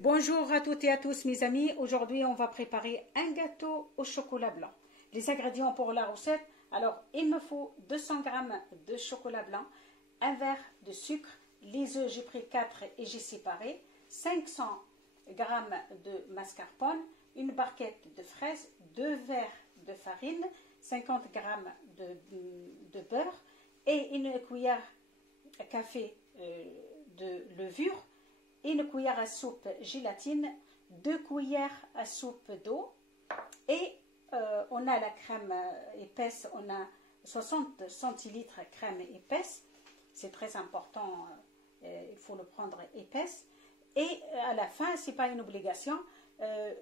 Bonjour à toutes et à tous mes amis, aujourd'hui on va préparer un gâteau au chocolat blanc. Les ingrédients pour la recette, alors il me faut 200 g de chocolat blanc, un verre de sucre, les œufs j'ai pris 4 et j'ai séparé, 500 g de mascarpone, une barquette de fraises, 2 verres de farine, 50 g de beurre et une cuillère à café de levure, une cuillère à soupe gélatine, 2 cuillères à soupe d'eau et on a la crème épaisse, on a 60 centilitres crème épaisse, c'est très important, il faut le prendre épaisse. Et à la fin, c'est pas une obligation,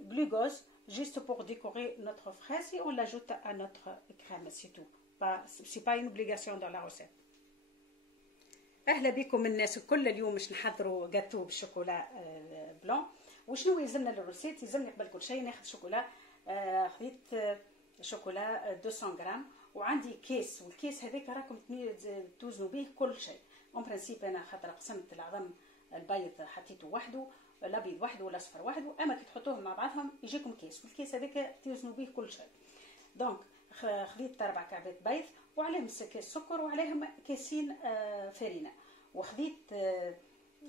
glucose, juste pour décorer notre fraise et on l'ajoute à notre crème, c'est tout. C'est pas une obligation dans la recette. اهلا بكم الناس الكل. اليوم باش نحضروا جاتو بالشوكولا بلون. وشنو يلزمنا للروسيت؟ يلزمني قبل كل شيء ناخذ شوكولا. خذيت شوكولا 200 غرام وعندي كيس، والكيس هذاك راكم توزنوا به كل شيء. اون برانسيب انا خاطر قسمت العظم البيض حطيته وحده، الابيض وحده والاصفر وحده، اما كي تحطوهم مع بعضهم يجيكم كيس، والكيس هذاك توزنوا به كل شيء. دونك خذيت 4 كعبات بيض وعليهم كيس سكر وعليهم كيسين فرينه، وخذيت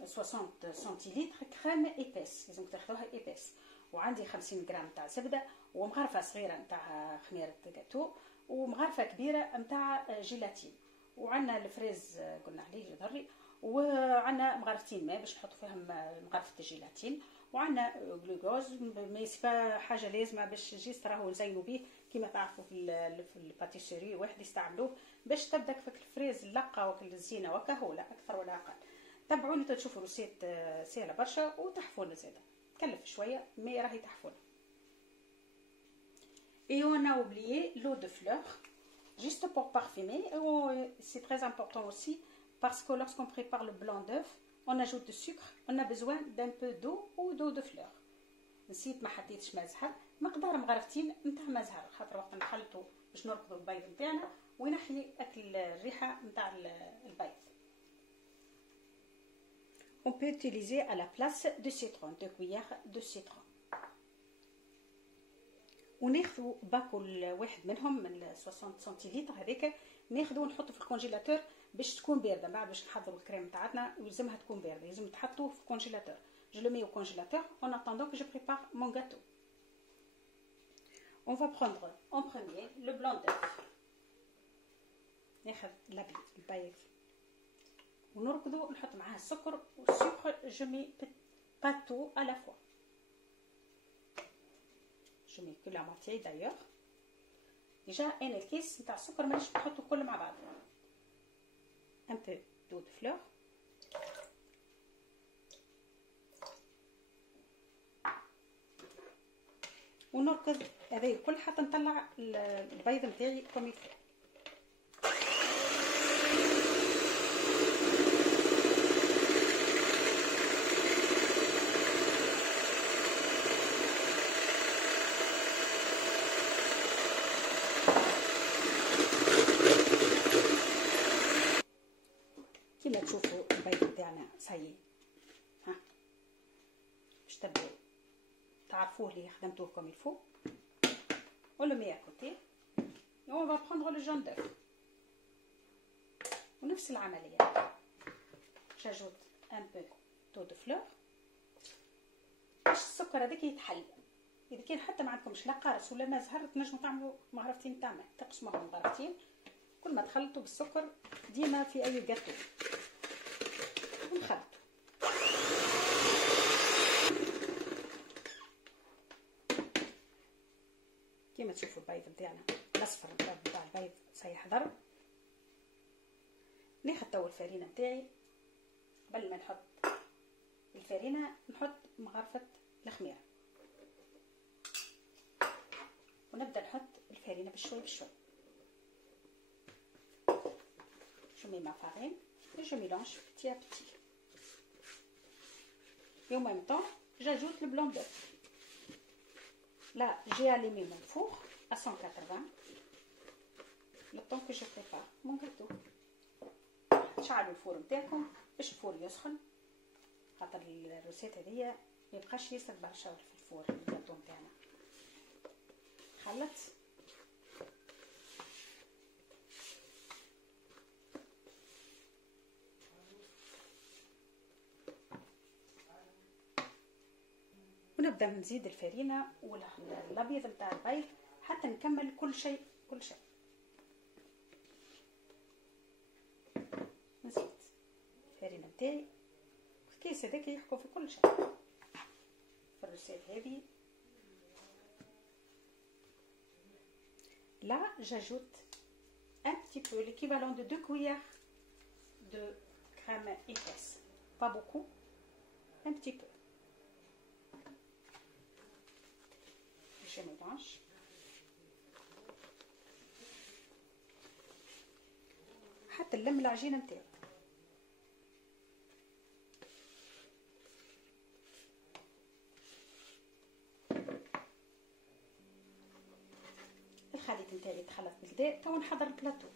60 سنتيلتر كريم ايباس، لازم تاخذوها ايباس، وعندي 50 غرام تاع زبده، ومغرفه صغيره نتاع خميره جاتو، ومغرفه كبيره نتاع جيلاتين، وعندنا الفريز قلنا عليه ضري، وعندنا مغرفتين ماء باش نحط فيهم مغرفه الجيلاتين، وعندنا جلوكوز مي سبا حاجه لازمه باش جيست راهو نزينوا به كيما تعرفوا في الباتيسيري واحد يستعملوه باش تبدا كيف الفريز اللقه وكل الزينه وكهو، لا اكثر ولا اقل. تبعوني تشوفوا روسيت سهله برشا وتحفون زاده، تكلف شويه مي راهي تحفون. Et on a oublié l'eau de fleur, juste pour parfumer. C'est très important aussi parce que lorsqu'on prépare le blanc d'œuf, on ajoute du sucre, on a besoin d'un peu d'eau ou d'eau de fleur. نسيت ما حطيتش ماء زهر، مقدار مغرفتين نتاع ماء زهر، خاطر وقت نخلطوا باش نركضوا البيض نتاعنا وينحي اكل الريحه نتاع البيض. On peut utiliser à la place du citron 2 cuillères de citron. وناخذوا باكل واحد منهم من 60 سنتيلتر هذيك، ناخذوا ونحطوا في الكونجيلاتور باش تكون بارده. بعد باش نحضروا الكريم تاعتنا يلزمها تكون بارده، لازم تحطوه في الكونجيلاتور. Je le mets au congélateur en attendant que je prépare mon gâteau. On va prendre en premier le blanc d'œuf. ناخذ البيض ونركضوا نحط معاه السكر والسكر. Je mets pas tout à la fois. Je mets que la moitié d'ailleurs. Déjà انا الكيس نتاع السكر مانيش نحطو كل مع بعض. Un peu d'eau de fleur. ونركض هذا الكل حتى نطلع البيض نتاعي كوم يفو. كيما تشوفوا البيض نتاعنا صايي، ها باش تبداو تعرفوه اللي خدمتوه comme il faut. On le met à côté et on va prendre le jaune d'œuf ونفس العملية. j'ajoute un peu d'eau de fleur باش السكر هذاك يتحل. اذا كان حتى ما عندكمش لا قارص ولا ماء زهر تنجموا تعملوا مغرفتين تاع ماء، تقسموهم مغرفتين كل ما تخلطوا بالسكر ديما في اي جاتو ونخلطوا. كيما تشوفوا البيض نتاعنا الاصفر نتاع البيض صايح ضرب. ناخذ تو الفرينه نتاعي، قبل ما نحط الفرينه نحط مغرفه الخميره ونبدا نحط الفرينه بشوي بشوي. Je mets ma farine et je mélange petit à petit. Et en même temps, j'ajoute le blanc d'œuf. Là, j'ai allumé mon four à 180 le temps que je prépare mon gâteau. شعلوا الفور نتاعكم باش الفور يسخن، خاطر الروسيت هذيا ميبقاش ياسر برشا في الفور الجاتو نتاعنا. خلط ونبدا نزيد الفرينه والابيض نتاع البيض حتى نكمل كل شيء. نزيد الفرينه نتاعي الكيس هذاك يحكوا في كل شيء في الرسالة هذه. Là, j'ajoute un petit peu l'équivalent de 2 cuillères de crème épaisse. Pas beaucoup, un petit peu. Je mélange. حتى نلم العجينة نتاعي. الخليط نتاعي تخلط بالكدا. تو نحضر البلاطو.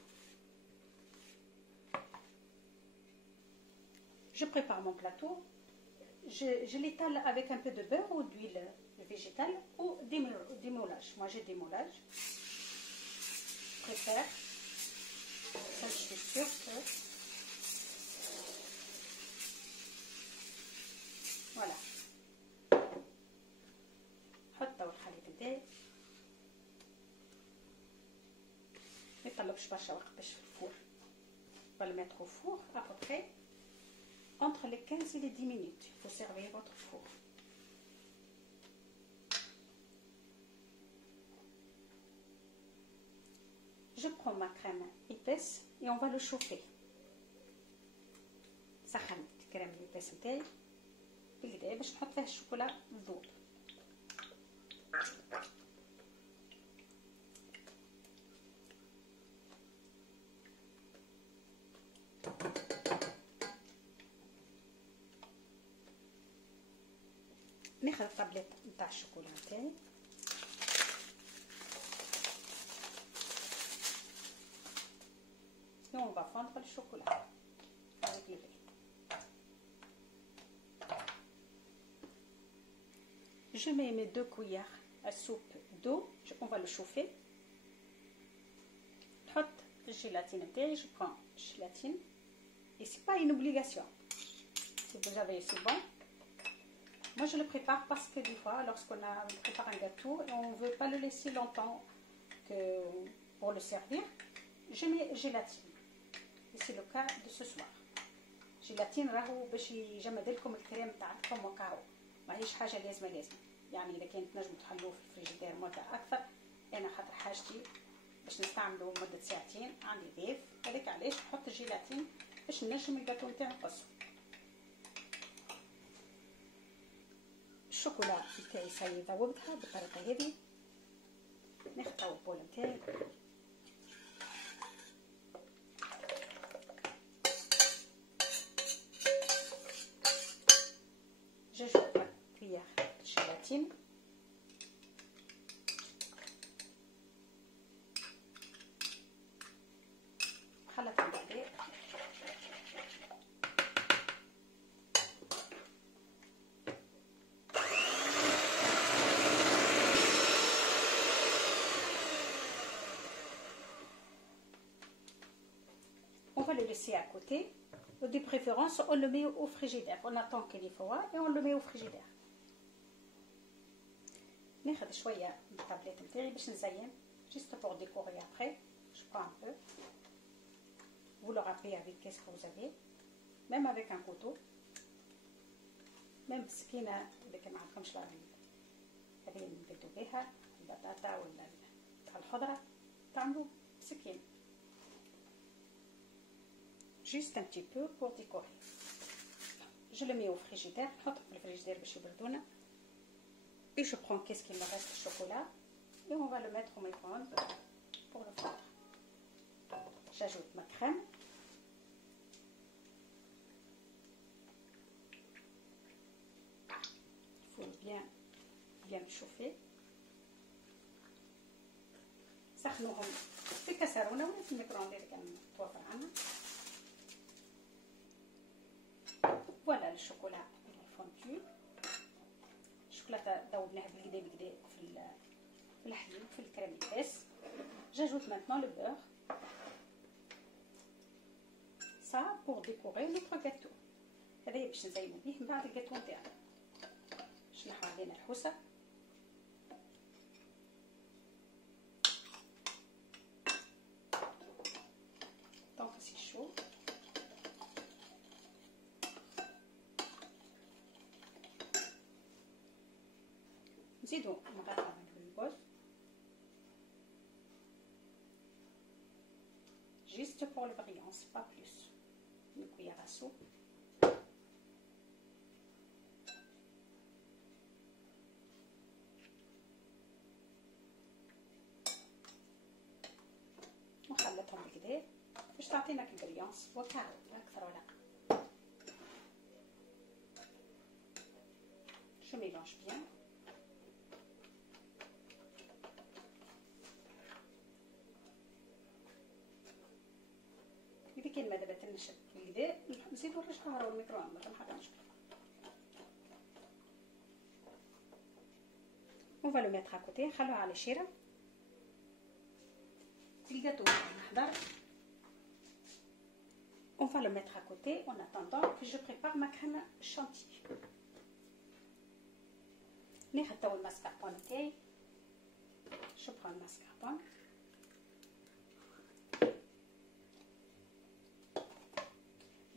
Je prépare mon plateau. Je l'étale avec un peu de beurre ou d'huile végétale ou démoulage. Moi j'ai démoulage. Je préfère. Ça je suis sûre que. Voilà. حط الخليط نتاعي. ما يطلبش برشا وقت باش في الفور. On va le mettre au four à peu près entre les 15 et les 10 minutes. Il faut servir votre four. Je prends ma crème épaisse et on va le chauffer. سخنت الكريم الإيباس نتاعي بالكدا باش نحط فيها الشوكولا تذوب. ناخذ الطابلات نتاع الشوكولا نتاعي et on va fondre le chocolat avec le lait. Je mets mes 2 cuillères à soupe d'eau, on va le chauffer. نحط الجيلاتين نتاعي. Je prends الجيلاتين et c'est pas une obligation. Si vous avez c'est bon. Moi je le prépare parce que des fois lorsqu'on prépare un gâteau et on ne veut pas le laisser longtemps pour le servir, je mets gélatine. Et c'est le cas de ce soir. جيلاتين راهو باش يجمد لكم الكريم تاعكم وكاو. ماهيش حاجه لازمه يعني اذا كانت تنجموا تخلوه في الفريجيدير مده اكثر. انا خاطر حاجتي باش نستعملوه مده ساعتين عندي ضيف هذاك علاش نحط الجيلاتين باش نجم الجاتو نتاعي نقصو. الشوكولا نتاعي ساي ذوبتها بالطريقه هذه. ناخذ البول نتاعي j'ajoute ma cuillère de gélatine. خلطها بالكدا. On va le laisser à côté. De préférence, on le met au frigidaire. On attend qu'il y froid et on le met au frigidaire. ناخذ شويه من الطابلات نتاعي باش نزين juste pour décorer après. Je prends un peu. Vous le râpez avec qu'est-ce que vous avez, même avec un couteau, même سكينه اذا ما عندكمش هذه نبدو بها البطاطا ولا تاع الخضره تعملوا سكينه. Juste un petit peu pour décorer. Je le mets au frigidaire. نحطه في الفريجيدير باش يبردونا. Et je prends qu'est-ce qu'il me reste de chocolat et on va le mettre au micro-ondes pour le fondre. J'ajoute ma crème. Il faut bien le chauffer. سخنوهم في كسرونه ولا في الميكرووند اللي كان متوفر عندنا. Voilà le chocolat il est fondu. الشوكولاته ذوبناها بالكدا بكدا في الحليب في الكريم الكاس. جاجوت maintenant le beurre. Ça pour décorer notre gâteau. هذا باش نزينو بيه من بعد الجاتو نتاعنا. شلحوا علينا الحوسه. طونك سي شو. نزيدو نغطيو بالبوز. Juste pour le brillance, pas plus. Une cuillère à soupe. ونخلطهم بكدا باش تعطينا البريانس وكاو لا اكثر ولا اقل. Je mélange bien. إذا كان ما دابتلناش بالكدا نزيدو الرشقه ولا الميكرووند ما حاجه مشكل. On va le mettre à côté. نخلوه على شيره. الجاتو نحضر. On va le mettre à côté en attendant que je prépare ma crème chantilly. ناخذ توا الماسكاربون تاعي. Je prends le mascarpone.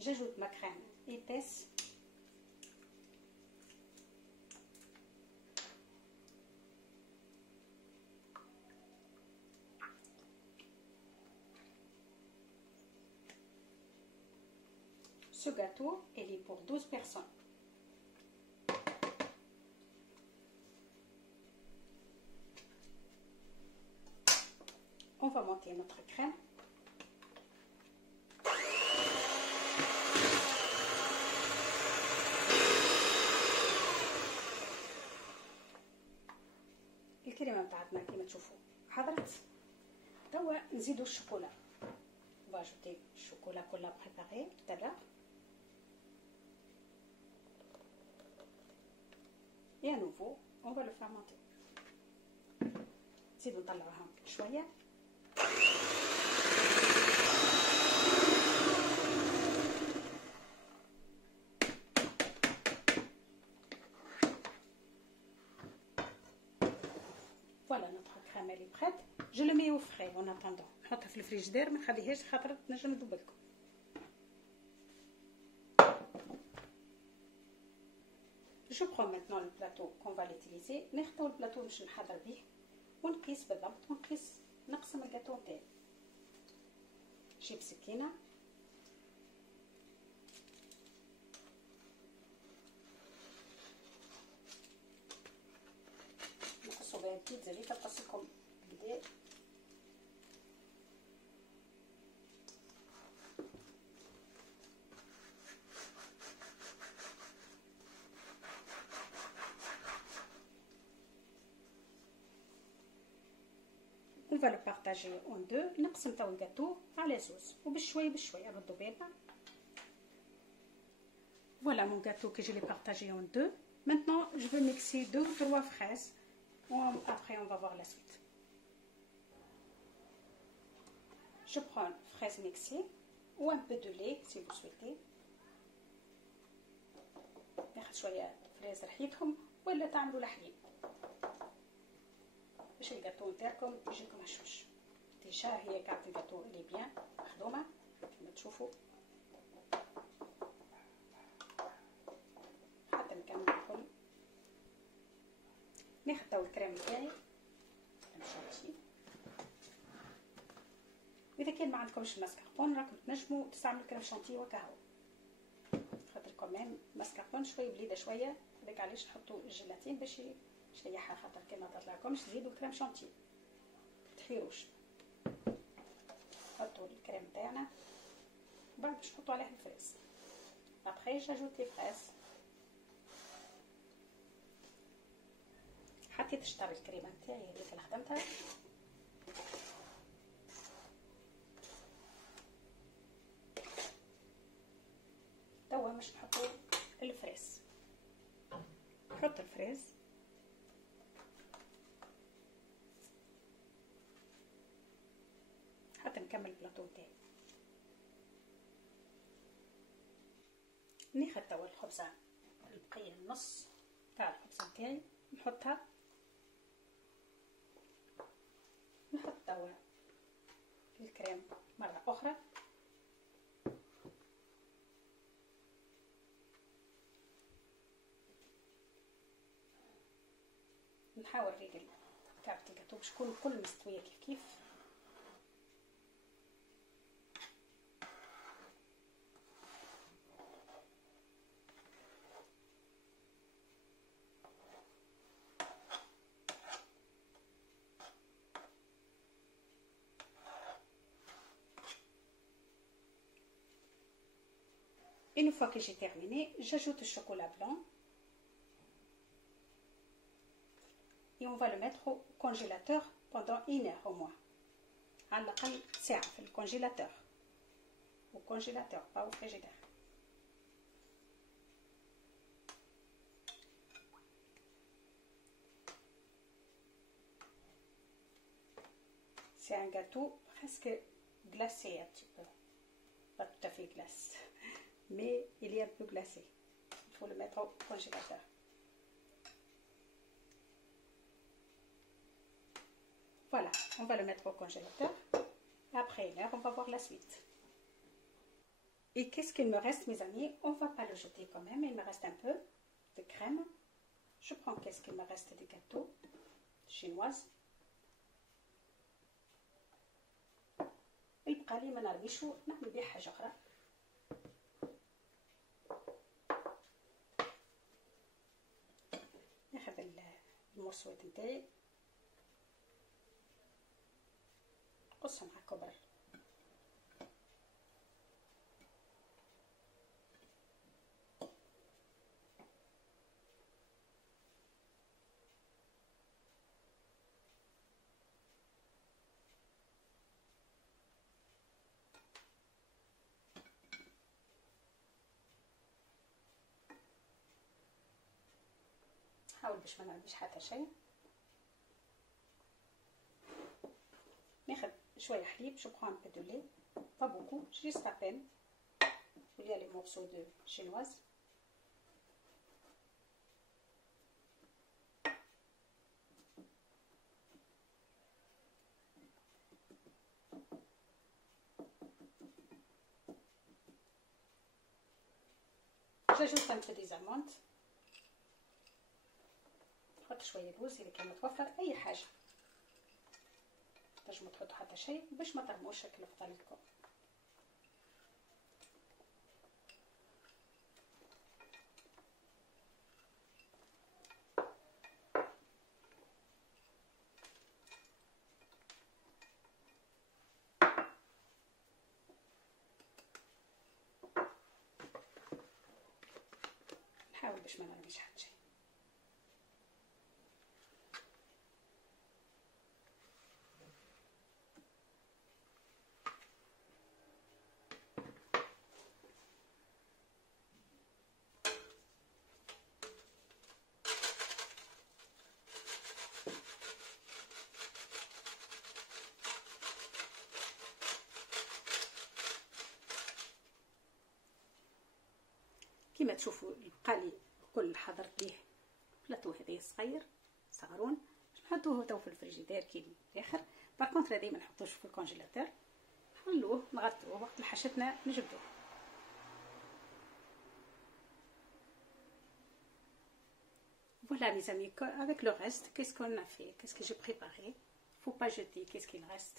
J'ajoute ma crème épaisse. Ce gâteau, il est pour 12 personnes. On va monter notre crème. الكريمه بتاعتنا كما تشوفوا حضرت. توا نزيدو الشوكولا. On va ajouter le chocolat qu'on a préparé tout à l'heure. Et à nouveau, on va le faire monter. نزيدو نطلعوها شويه. Voilà, notre crème elle est prête. Je le mets au frais en attendant. نحطها في الفريجيدير ما نخليهاش خاطر تنجم تذوب لكم. Je prends maintenant le plateau qu'on va l'utiliser. ناخذ البلاطو باش نحضر به ونقيس بالضبط ونقيس نقسم الجاتو تاعي. نجيب سكينه نقصو بها البيتزا اللي تقص لكم كدا. On va le partager en deux. نقسم تاو الجاتو على زوز وبشوي بشوي نردو بالنا. Voilà mon gâteau que je l'ai partagé en deux. Maintenant, je vais mixer 2 ou 3 fraises. Après, on va voir la suite. Je prends une fraise mixée ou un peu de lait si vous souhaitez. ناخذ شويه فريز رحيتهم ولا تعملوا الحليب باش الجاتو نتاعكم يجيكم هشوش. ديجا هي كاعت الجاتو اللي بيان مخدومه كما تشوفوا. حتى نكمل الكل. ناخذ تاو الكريم تاعي نشطي. اذا كان ما عندكمش الماسكاربون راكم تنجموا تستعملوا كريم شانتي وكهو. خاطر كمان ماسكاربون شويه بليده شويه هذاك علاش نحطوا الجيلاتين باش يشيحها. خاطر كان ما تطلعكمش تزيدوا كريم شانتي تخيروش. نحطوا الكريم تاعنا بعد باش نحطوا عليه الفريز. ابري جاجوت لي فريز. حطيت شطر الكريمه نتاعي اللي انا خدمتها. توا باش نحطوا الفريز. نحط الفريز نكمل البلاطو تاعي. ناخذ توا الخبزه البقيه النص تاع الخبزه تاعي نحطها، نحط توا الكريم مره اخرى، نحاول الريق كعبة الجاتو باش تكون الكل مستويه كيف Une fois que j'ai terminé, j'ajoute le chocolat blanc et on va le mettre au congélateur pendant 1 heure au moins. على الأقل ساعة في الكونجيلاتور. au congélateur pas au frigidaire. C'est un gâteau presque glacé un petit peu. Pas tout à fait glace, mais il est un peu glacé. Il faut le mettre au congélateur. Voilà, on va le mettre au congélateur. Après 1 heure, on va voir la suite. Et qu'est-ce qu'il me reste, mes amis? On ne va pas le jeter quand même. Il me reste un peu de crème. Je prends qu'est-ce qu'il me reste des gâteaux chinoises. يبقى لي ما نرميشو نعمل بيه حاجه اخرى. ناخذ المرسوات نتاعي نقصهم هكا برا، نحاول باش ما نرميش حتى شيء. ناخذ شويه حليب، je prends un peu de lait, pas beaucoup, juste à peine. Il y a les morceaux de chinoise. J'ajoute un peu des amandes. نحط شويه لوز اذا كان متوفر، اي حاجه تنجموا تحطوا حتى شيء باش ما ترموش شكل في طريقكم. نحاول باش ما نرميش حتى شيء. كيما تشوفوا بقالي كل حضرت ليه بلاطو هذايا صغير صغرون، نحطوه تو في الفريجيدير كي الاخر. باغ هذا ما نحطوش في الكونجيلاتور، نخلوه نغطوه وقت حاجتنا نجبدوه. Voilà mes amis, avec le reste, qu'est-ce qu'on a fait? Qu'est-ce que j'ai préparé? Faut pas jeter, qu'est-ce qu'il reste?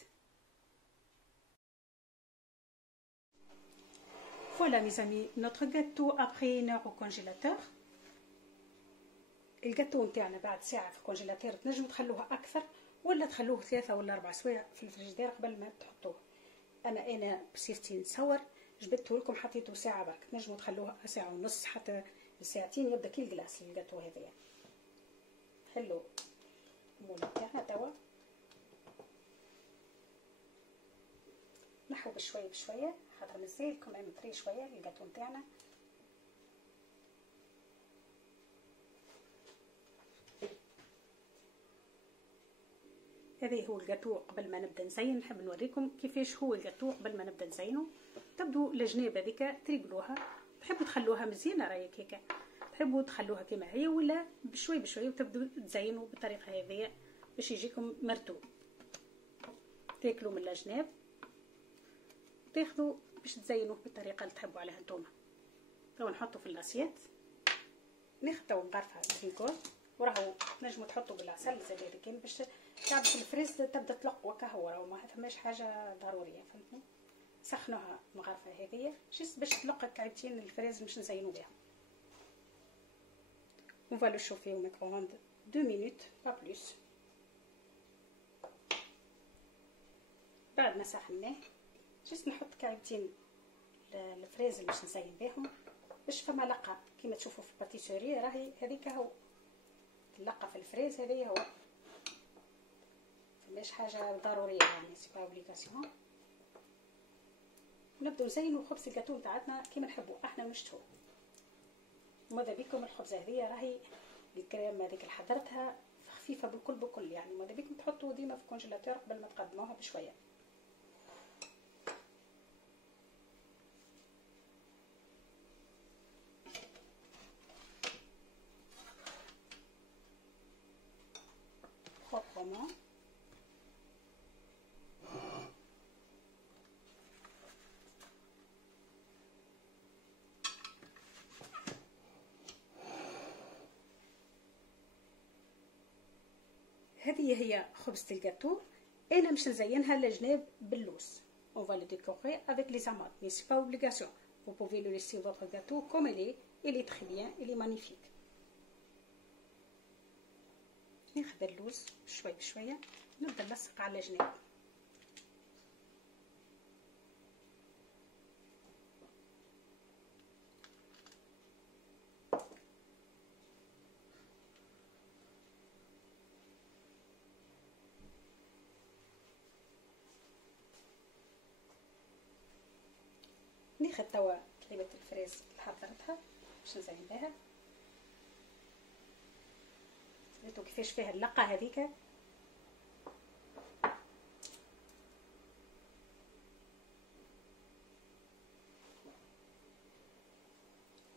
Voilà mes amis, notre gâteau après 1 heure au congélateur. الجاتو نتاعنا بعد ساعه في الكونجيلاتور تنجموا تخلوه اكثر ولا تخلوه 3 ولا 4 سوايع في الفريجيدير قبل ما تحطوه. انا بصيرتي نصور جبدته لكم حطيته ساعه برك، تنجموا تخلوه ساعه ونص حتى ساعتين يبدا كي الكلاص الجاتو هذايا. حلو المولد تاعنا توا نحو بشويه بشويه خاطر مازال لكم مطري شويه الجاتو نتاعنا. هذا هو الجاتو قبل ما نبدا نزين. نحب نوريكم كيفاش هو الجاتو قبل ما نبدا نزينه. تبدو الجناب هذيك تريقلوها، تحبوا تخلوها مزيانه رايك هيك، تحبوا تخلوها كما هي ولا بشوي بشوي وتبدو تزينوا بالطريقه هذه باش يجيكم مرتوب. تاكلوا من الجناب تاخذوا باش تزينوه بالطريقه اللي تحبوا عليها نتوما. تو نحطوا في الاسيات، ناخذ نغرفها بالفينكور، وراهو تنجموا تحطوا بالعسل زاد كان باش تعمل في الفريز تبدا تلق وكهو، راهو ما فماش حاجه ضروريه فهمتوا. سخنوها المغرفه هذه جست باش تلق كعبتين الفريز باش نزينوا بها. On va le chauffer au micro-ondes 2 minutes, pas plus. بعد ما سخناه جست نحط كعبتين الفريز اللي باش نزين بهم، باش فما لقه كيما تشوفوا في الباتيسوري راهي هذيك هو اللقه في الفريز هذه هو، فماش حاجه ضروريه يعني سي با اوبليغاسيون. نبداو نزينوا خبز الجاتو تاعنا كيما نحبوا احنا ونشتهو. ماذا بكم الخبزه هذه راهي الكريم هذيك اللي حضرتها خفيفه بالكل يعني، ماذا بكم تحطوا ديما في الكونجيلاتور قبل ما تقدموها بشويه. proprement. هذه هي خبزة الجاتو. انا مش نزينها لجناب باللوز. On va le décorer avec les amandes, mais c'est pas obligation. Vous pouvez le laisser votre gâteau comme il est très bien, il est magnifique. ناخذ اللوز شوي بشويه نبدا نلصق على الجناب. ناخذ توا كريمه الفريز اللي حضرتها باش نزين بها. شفتوا كيفاش فيها اللقه هذيك.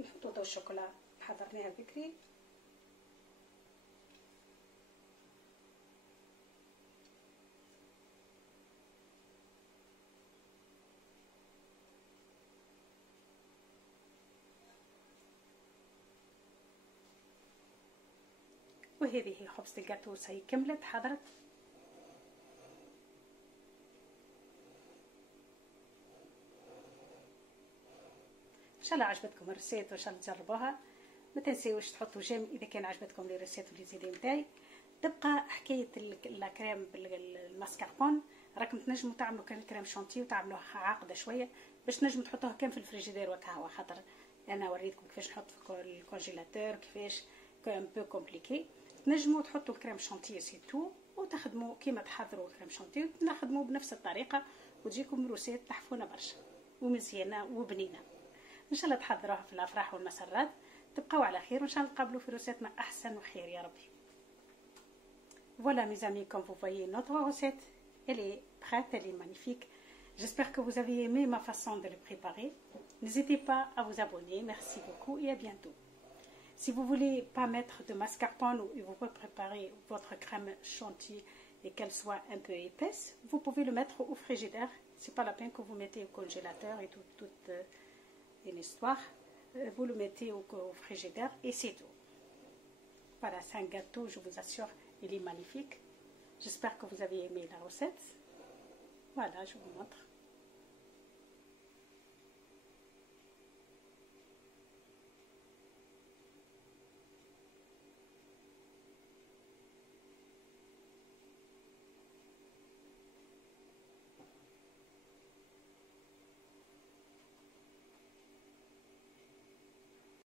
نحطوا تو الشوكولا حضرناها بكري. وهذه هي خبزة الجاتو هي كملت حضرت. ان شاء الله عجبتكم الريسيت وان شاء الله تجربوها. ما تنسيوش تحطوا جيم اذا كان عجبتكم لي ريسيت ولي زيدين نتاعي. تبقى حكايه الكريم بالماسكاربون، راكم تنجموا تعملوا كان الكريم شونتي وتعملوها عاقده شويه باش تنجموا تحطوها كان في الفريجيدير وكهو، خاطر انا وريتكم كيفاش نحط في الكونجيلاتور كيفاش كان بو كومبليكي. تنجموا تحطوا الكريم شونتي سي تو وتخدموا كيما تحضروا الكريم شونتي ونخدموا بنفس الطريقه وتجيكم روسيت تحفونه برشا ومزيانه وبنينه. ان شاء الله تحضروها في الافراح والمسرات. تبقوا على خير وان شاء الله نقابلوا في روسيت مع احسن وخير يا ربي. Voilà mes amis, comme vous voyez notre recette, elle est prête, elle est magnifique. J'espère que vous avez aimé ma façon de le préparer. N'hésitez pas à vous abonner, merci beaucoup et à bientôt. Si vous voulez pas mettre de mascarpone ou vous pouvez préparer votre crème chantilly et qu'elle soit un peu épaisse, vous pouvez le mettre au frigidaire. C'est pas la peine que vous mettez au congélateur et toute une histoire. Vous le mettez au frigidaire et c'est tout. Voilà, c'est un gâteau, je vous assure, il est magnifique. J'espère que vous avez aimé la recette. Voilà, je vous montre.